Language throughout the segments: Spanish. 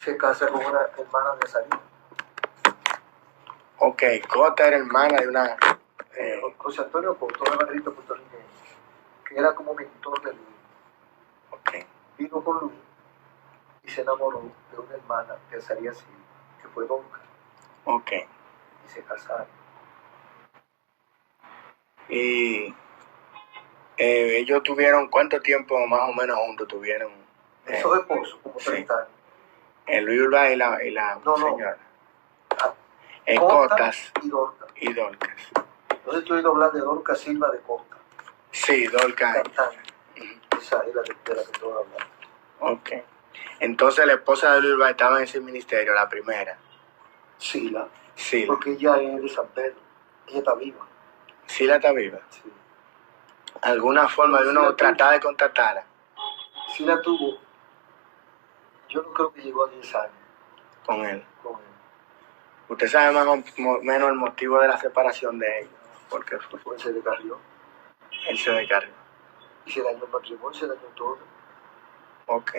se casa con una hermana de Sarina. Ok, Cota era hermana de una... José Antonio Cotto, un banderito puertorriqueño, que era como mentor de Luis. Ok. Vino con Luis y se enamoró de una hermana de Azarías Silva, que fue Donca. Ok. Y se casaron. Y ellos tuvieron, ¿cuánto tiempo más o menos juntos tuvieron? Esos esposos, como 30 años. Luis Urbán y la señora. Cotas y Dorcas. Entonces tú has oído hablar de Dorcas Silva de Costa. Sí, Dorcas. Esa es la de la que tú hablas. Ok. Entonces la esposa de Luis Urbán estaba en ese ministerio, la primera. Sila. Sila. Porque ella es de San Pedro. Ella está viva. ¿Sila está viva? Sí. ¿Alguna forma de uno tratar de contactarla? Sila tuvo, yo no creo que llegó a 10 años. Con él. ¿Usted sabe más o menos el motivo de la separación de ellos? Porque él se descarrió. Él se descarrió. Y se dañó el matrimonio, se dañó todo. Ok.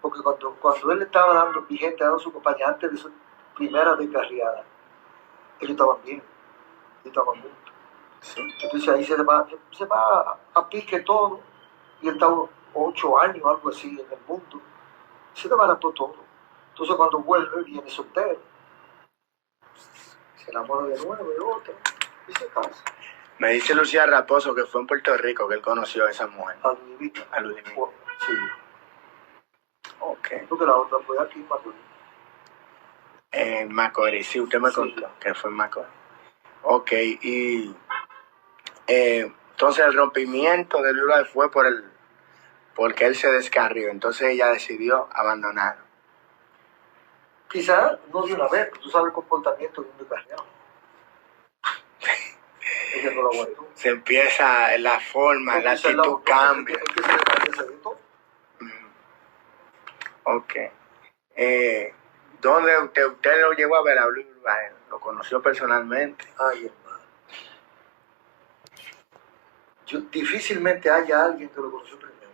Porque cuando él estaba dando vigente, dando su compañía antes de su primera descarriada, ellos estaban bien, ellos estaban juntos. Sí. Entonces ahí se va a pique todo, y él estaba 8 años, algo así, en el mundo. Se desbarató todo. Entonces cuando vuelve, viene soltero. Se enamora de nuevo de otro y se casa. Me dice Lucía Raposo que fue en Puerto Rico que él conoció a esa mujer. A Ludivina. A Ludivina. Sí. Ok. Porque la otra fue aquí, Macorís. En Macorís, sí, usted me contó que fue en Macorís. Ok, y entonces el rompimiento de Lula fue porque él se descarrió, entonces ella decidió abandonar. Quizás no de una vez, tú sabes el comportamiento de un descarriado. Ella no lo aguantó. Se empieza la forma, la actitud cambia. Es que se descarrió, se todo. Ok. ¿Dónde usted lo llegó a ver a Luis Urbán? ¿Lo conoció personalmente? Ay, hermano. Difícilmente haya alguien que lo conoció primero.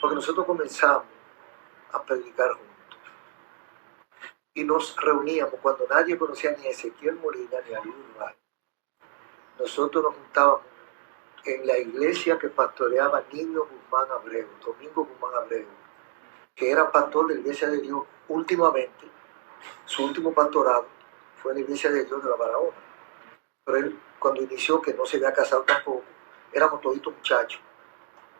Porque nosotros comenzamos a predicar juntos. Y nos reuníamos cuando nadie conocía ni a Ezequiel Molina ni a Luis Urbán. Nosotros nos juntábamos en la iglesia que pastoreaba Niño Guzmán Abreu, Domingo Guzmán Abreu, que era pastor de la Iglesia de Dios últimamente. Su último pastorado fue en la Iglesia de Dios de la Barahona. Pero él, cuando inició, que no se había casado tampoco, éramos toditos muchachos.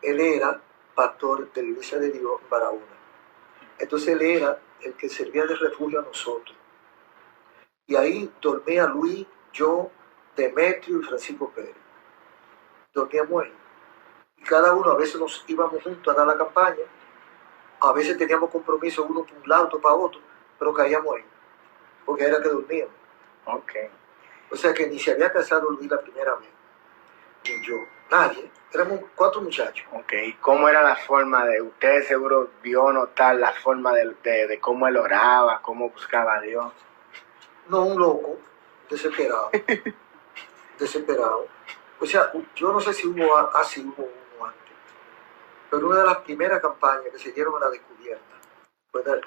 Él era pastor de la Iglesia de Dios en Barahona. Entonces él era el que servía de refugio a nosotros. Y ahí dormía Luis, yo, Demetrio y Francisco Pérez. Dormíamos ahí. Y cada uno, a veces nos íbamos juntos a dar la campaña, a veces teníamos compromiso uno por un lado, otro para otro, pero caíamos ahí, porque era que dormíamos. Ok. O sea que ni se había casado Luis la primera vez, ni yo, nadie. Éramos 4 muchachos. Ok, ¿cómo era la forma de, usted seguro vio notar la forma de cómo él oraba, cómo buscaba a Dios? No, un loco, desesperado, desesperado. O sea, yo no sé si hubo uno antes, pero una de las primeras campañas que se dieron a la descubierta fue de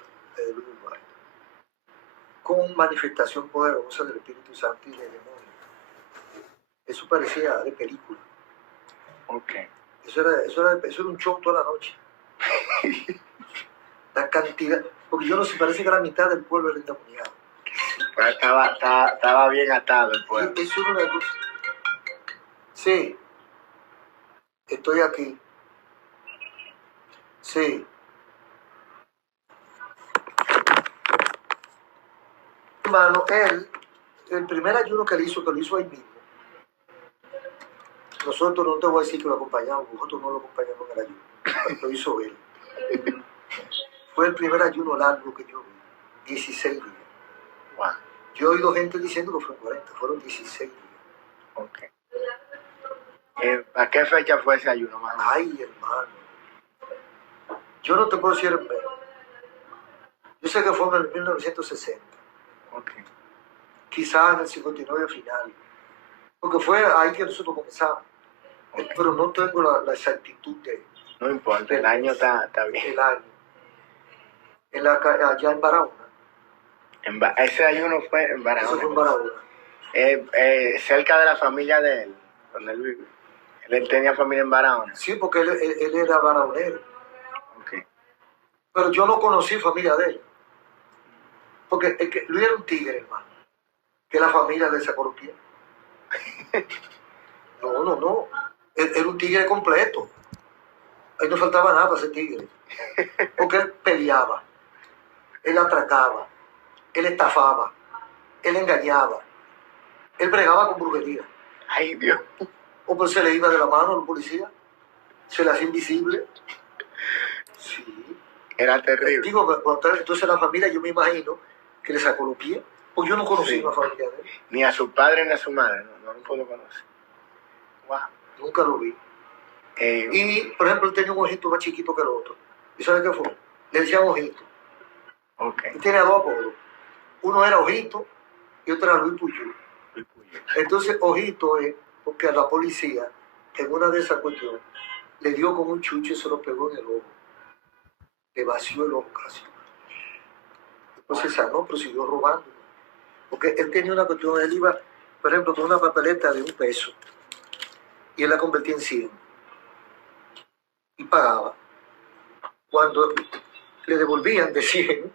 Luis Urbán, con manifestación poderosa del Espíritu Santo y de demonio. Eso parecía de película. Ok. Eso era un show toda la noche. La cantidad, porque yo no sé, parece que la mitad del pueblo era endemoniado. Pero estaba bien atado el pueblo. Eso era una cosa. Sí, estoy aquí. Sí. Hermano, el primer ayuno que lo hizo ahí mismo. Nosotros no te voy a decir que lo acompañamos, nosotros no lo acompañamos en el ayuno. Lo hizo él. Fue el primer ayuno largo que yo vi, 16 días. Wow. Yo he oído gente diciendo que fueron 40, fueron 16 días. Ok. ¿A qué fecha fue ese ayuno, más? Ay, hermano. Yo no te puedo decir el mes. Yo sé que fue en el 1960. Ok. Quizás en el 59 final. Porque fue ahí que nosotros comenzamos. Okay. Pero no tengo la exactitud de... No importa, el año está bien. El año. allá en Barahona. Ese ayuno fue en Eso Barahona. fue en Barahona. Cerca de la familia de él, donde él vive. Él tenía familia en Barahona. Sí, porque él era barahonero. Okay. Pero yo no conocí familia de él. Porque Luis era un tigre, hermano. Que la familia le sacó los pies. No. Él era un tigre completo. Ahí no faltaba nada para ser tigre. Porque él peleaba, él atracaba, él estafaba, él engañaba, él bregaba con brujería. Ay, Dios. O pues se le iba de la mano a los policías, se le hacía invisible. Sí. Era terrible. Digo, entonces la familia, yo me imagino que le sacó los pies. Pues yo no conocí Sí. una familia de él. Ni a su padre ni a su madre, no lo puedo conocer. Wow. Nunca lo vi. Y, por ejemplo, él tenía un ojito más chiquito que el otro. ¿Y sabes qué fue? Le decían ojito. Okay. Él tenía dos apodos. Uno era Ojito y otro era Luis Puyú. Entonces, Ojito es porque a la policía, en una de esas cuestiones, le dio con un chucho y se lo pegó en el ojo. Le vació el ojo casi. Entonces sanó, pero siguió robando. Porque él tenía una cuestión, él iba, por ejemplo, con una papeleta de $1 y él la convertía en 100 y pagaba. Cuando le devolvían de 100,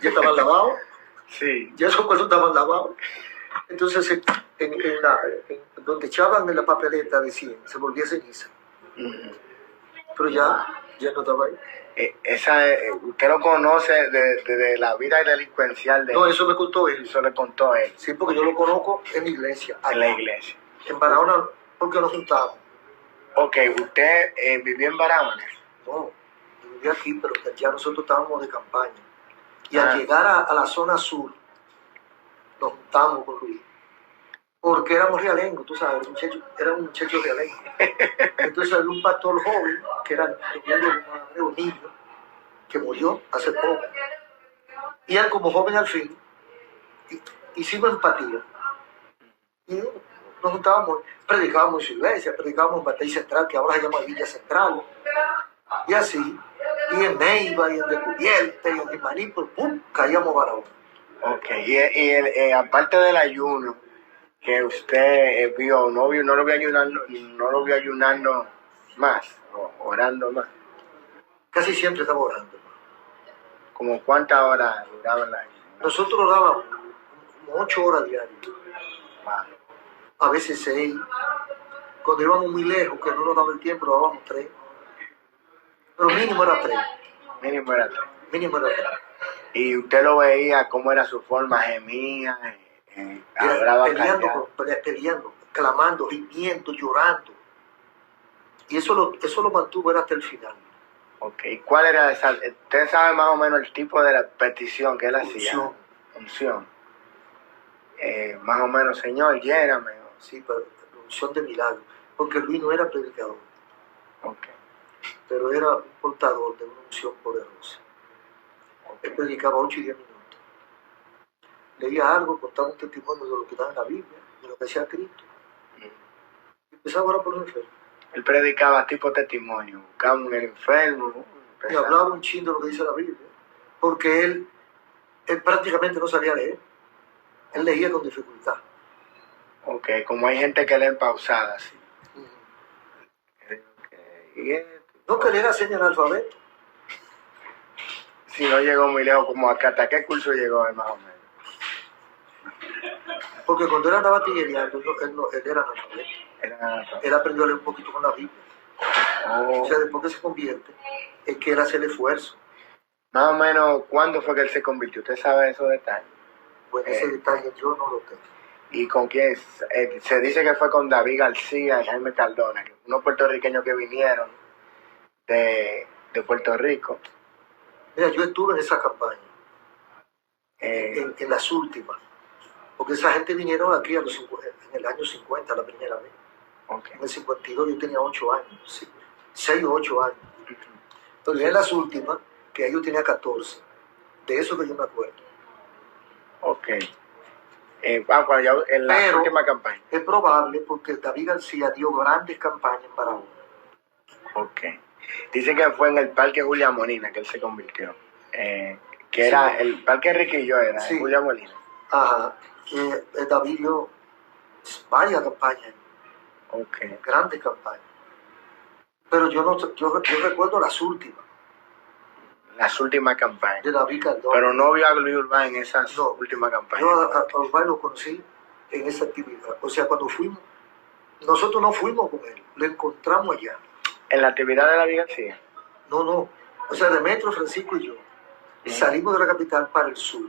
ya estaban lavados. Sí. Ya esos cuartos estaban lavados. Entonces, donde echaban en la papeleta de 100, se volvía ceniza. Pero ya no estaba ahí. Usted lo conoce de la vida delincuencial de No, eso me contó él. Eso le contó él. Sí, porque yo lo conozco en la iglesia. Allá. En la iglesia. En Barahona, porque nos juntamos. Ok, ¿usted vivió en Barahona? No, yo vivía aquí, pero ya nosotros estábamos de campaña. Y al llegar a la zona sur, nos juntamos con Luis. Porque éramos realengos, tú sabes, era un muchacho realengo. Entonces había un pastor joven, que era un niño, que murió hace poco. Y él, como joven al fin, hicimos empatía. Y nos juntábamos, predicábamos en su iglesia, predicábamos en Batey Central, que ahora se llama Villa Central. Y así, y en Neiva, y en Descubierta, y en Maní, pues ¡pum!, caíamos Barahona. Ok, y aparte del ayuno que usted vio, no lo vio ayunando más, o orando más. Casi siempre estaba orando. ¿Como cuántas horas duraba el ayuno? Nosotros orábamos como 8 horas diarias. Wow. A veces 6. Cuando íbamos muy lejos, que no nos daba el tiempo, dábamos 3. Pero mínimo era 3. Mínimo era 3. Mínimo era 3. Y usted lo veía, cómo era su forma, gemía, hablaba peleando, clamando, gimiendo, llorando. Y eso lo mantuvo hasta el final. Ok, ¿cuál era esa? ¿Usted sabe más o menos el tipo de la petición que él hacía? Unción. Más o menos, Señor, lléname. Sí, pero unción de milagro. Porque Luis no era predicador. Okay. Pero era un portador de una unción poderosa. Él predicaba 8 y 10 minutos. Leía algo, contaba un testimonio de lo que estaba en la Biblia, de lo que decía Cristo. Y empezaba a orar por los enfermos. Él predicaba tipo testimonio, buscaba un enfermo. Y hablaba un chin de lo que dice la Biblia. Porque él prácticamente no sabía leer. Él leía con dificultad. Ok, como hay gente que lee pausada, sí. No, que él era señal analfabeto. Si no llegó muy lejos, como acá, ¿hasta qué curso llegó él más o menos? Porque cuando él andaba tiguereando, él era analfabeto. Él aprendió a leer un poquito con la Biblia. O sea, después que se convierte, es que él hace el esfuerzo. Más o menos, ¿cuándo fue que él se convirtió? ¿Usted sabe esos detalles? Pues ese detalle yo no lo tengo. ¿Y con quién? Se dice que fue con David García y Jaime Cardona, unos puertorriqueños que vinieron de Puerto Rico. Mira, yo estuve en esa campaña, en las últimas, porque esa gente vinieron aquí en el año 50, la primera vez. Okay. En el 52 yo tenía 8 años, 6 o 8 años. Entonces en las últimas, que ahí yo tenía 14, de eso que yo me acuerdo. Ok. En la última campaña. Es probable porque David García dio grandes campañas en Barahona. Ok. Dice que fue en el Parque Julia Molina que él se convirtió. que Sí. era el Parque Enriquillo, era Sí. Julia Molina. Ajá. David dio varias campañas, Ok. grandes campañas. Pero yo recuerdo las últimas, Las últimas campañas. de David Cardona. Pero no vio a Luis Urbán en esas No. últimas campañas. Yo a Urbán lo conocí en esa actividad. O sea, cuando fuimos, nosotros no fuimos con él, lo encontramos allá. En la actividad de David García. No. O sea, Demetrio, Francisco y yo salimos de la capital para el sur.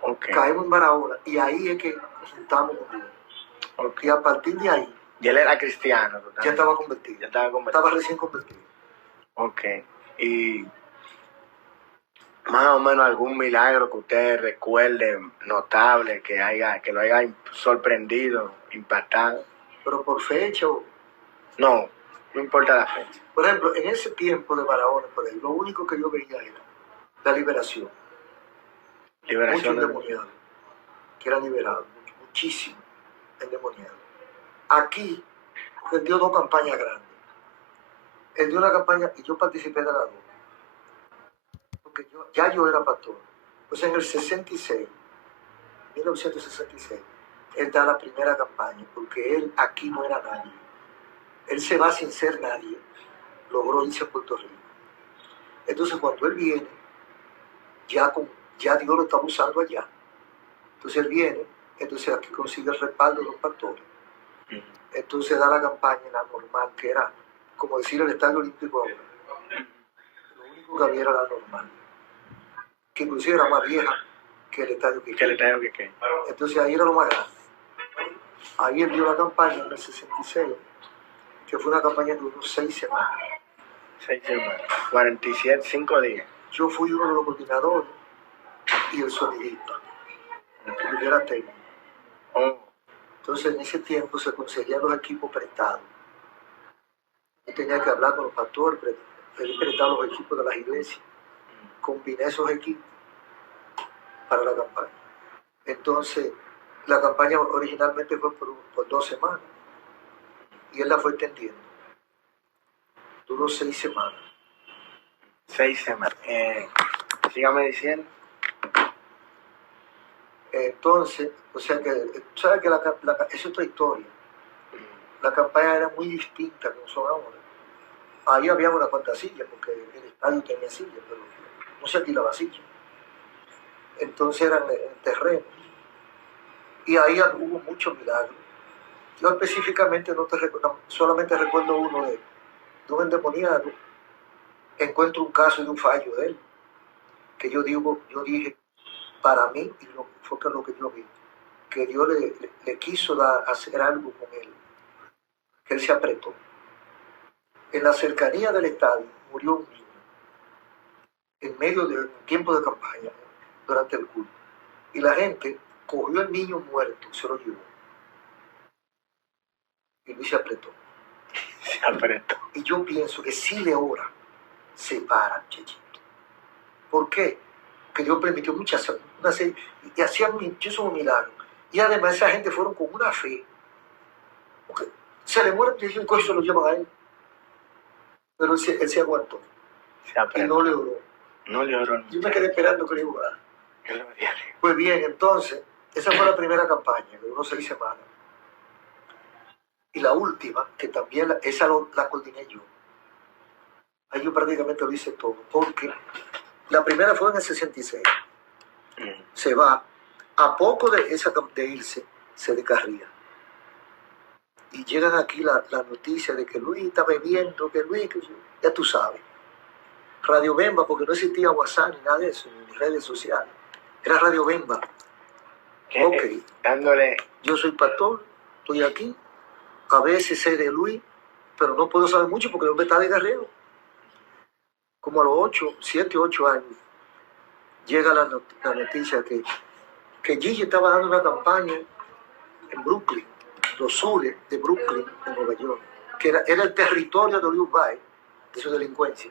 Ok. Caemos en Barahona y ahí es que nos juntamos con él. Ok. Y a partir de ahí, Y él era cristiano. Totalmente. ya estaba convertido. Ya estaba convertido. Estaba recién convertido. Ok. Y más o menos algún milagro que usted recuerde notable, que lo haya sorprendido, impactado. Pero por fecha o... No importa la fecha. Por ejemplo, en ese tiempo de Barahona, por ahí, lo único que yo veía era la liberación. Liberación Muchos endemoniados que eran liberados, muchísimos endemoniados. Aquí, él dio 2 campañas grandes. Él dio una campaña y yo participé de las 2. Porque yo era pastor. O sea, en el 66, 1966, él da la primera campaña, porque él aquí no era nadie. Él se va sin ser nadie. Logró irse a Puerto Rico. Entonces, cuando él viene, ya Dios lo está usando allá. Entonces él viene, entonces aquí consigue el respaldo de los pastores. Entonces da la campaña en la normal, que era como decir el Estadio Olímpico ahora. Lo único que había era la normal, que inclusive era más vieja que el Estadio Quiqueya. que le traigo que Entonces ahí era lo más grande. Ahí él dio la campaña en el 66, que fue una campaña de unos 6 semanas. 6 semanas. 47, 5 días. Yo fui uno de los coordinadores y el sonidista, porque yo era técnico. Oh. Entonces en ese tiempo se conseguían los equipos prestados. Yo tenía que hablar con los pastores, pedir prestados los equipos de las iglesias. Combiné esos equipos para la campaña. Entonces, la campaña originalmente fue por 2 semanas y él la fue extendiendo. Duró 6 semanas. 6 semanas. Sígame diciendo. Entonces, o sea que, ¿sabes que es otra historia? La campaña era muy distinta como son ahora. Ahí había una cuantas sillas, porque el estadio tenía sillas, pero no se alquilaba sillas. Entonces eran en terreno. Y ahí hubo muchos milagros. Yo específicamente solamente recuerdo uno de un endemoniado. Encuentro un caso de un fallo de él, que yo dije, para mí, y fue lo que yo vi, que Dios le quiso hacer algo con él, que él se apretó. En la cercanía del estadio murió un niño, en medio del tiempo de campaña, durante el culto. Y la gente cogió al niño muerto y se lo llevó. Y Luis se apretó. Se apretó. Y yo pienso que si le ora, se para, muchachito. ¿Por qué? Porque Dios permitió una serie, y hacían muchísimos milagros. Y además esa gente fueron con una fe. Porque se le muere y un se lo llevan a él. Pero él se aguantó. Se apretó. Y no le oró. No le oró. Yo me quedé esperando que le orara. Gloria a Dios. Pues bien, entonces, esa fue la primera campaña, que duró 6 semanas. Y la última, que también esa la coordiné yo. Ahí yo prácticamente lo hice todo, porque la primera fue en el 66. Se va, a poco de irse, se descarría. Y llegan aquí la noticia de que Luis está bebiendo, que ya tú sabes. Radio Bemba, porque no existía WhatsApp ni nada de eso, ni redes sociales. Era Radio Bemba. Ok. Dándole. Yo soy pastor, estoy aquí. A veces sé de Luis, pero no puedo saber mucho porque el hombre está de guerrero. Como a los 7, 8 años, llega la noticia que Gigi estaba dando una campaña en Brooklyn, los sures de Brooklyn, en Nueva York, que era el territorio de Luis Bay, de su delincuencia.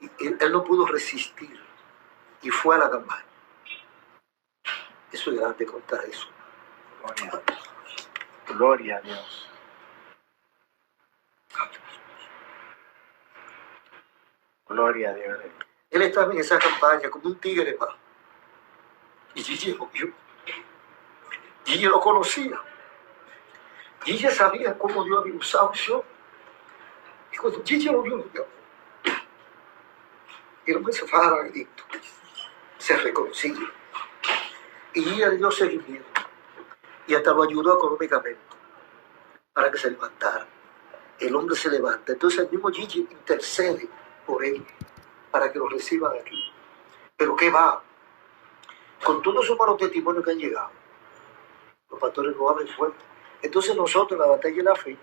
Y él no pudo resistir y fue a la campaña. Eso es grande contar eso. Gloria a Dios. Gloria a Dios. Él estaba en esa campaña como un tigre más. Y Gigi lo vio. Gigi lo conocía. Gigi sabía cómo Dios había usado yo. Y cuando Gigi lo vio, el hombre se fue a adicto. Se reconcilió. Y Gigi le dio seguimiento. Y hasta lo ayudó económicamente para que se levantara. El hombre se levanta. Entonces el mismo Gigi intercede por él para que lo reciban aquí. Pero ¿qué va? Con todos esos malos testimonios que han llegado, los pastores no abren puertas. Entonces nosotros en la batalla de la fe,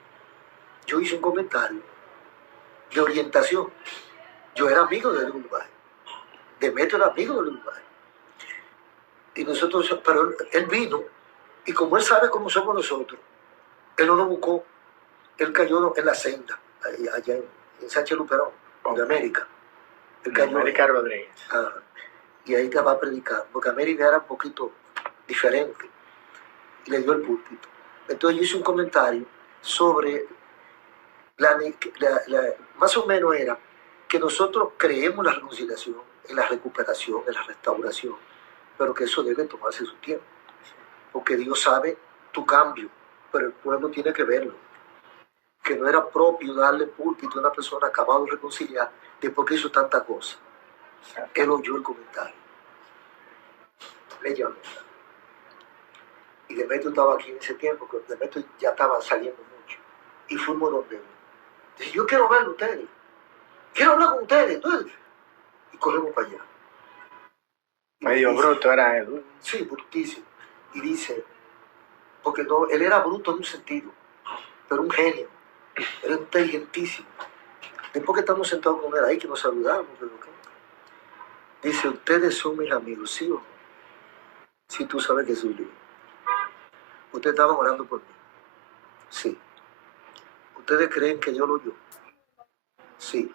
yo hice un comentario de orientación. Yo era amigo de Uruguay. Demetrio era amigo de Uruguay. Y nosotros, pero él vino, y como él sabe cómo somos nosotros, él no nos buscó. Él cayó en la senda, allá en Sánchez Luperón, de América. Él cayó América Rodríguez. Y ahí estaba predicando, porque América era un poquito diferente. Y le dio el púlpito. Entonces yo hice un comentario sobre, más o menos era que nosotros creemos en la reconciliación, en la recuperación, en la restauración, pero que eso debe tomarse su tiempo. Porque Dios sabe tu cambio, pero el pueblo tiene que verlo. Que no era propio darle púlpito a una persona acabada de reconciliar después que hizo tanta cosa. Él oyó el comentario. Le llamó. Y Demetrio estaba aquí en ese tiempo, que Demetrio ya estaba saliendo mucho. Y fuimos donde él. Dice, yo quiero verlo a ustedes. Quiero hablar con ustedes. Entonces, y corremos para allá. Y medio dice, bruto era él. Sí, brutísimo. Y dice, porque no, él era bruto en un sentido, pero un genio. Era inteligentísimo. Después que estamos sentados con él ahí, que nos saludamos, dice, ustedes son mis amigos, ¿sí o no? Sí, tú sabes que soy yo. Ustedes estaban orando por mí. Sí. ¿Ustedes creen que yo lo oyó? Sí.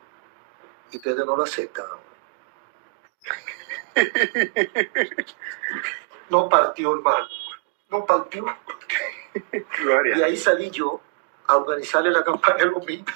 Y ustedes no lo aceptan ahora. No partió, hermano. No partió. Gloria. Y ahí salí yo a organizarle la campaña a los mismos.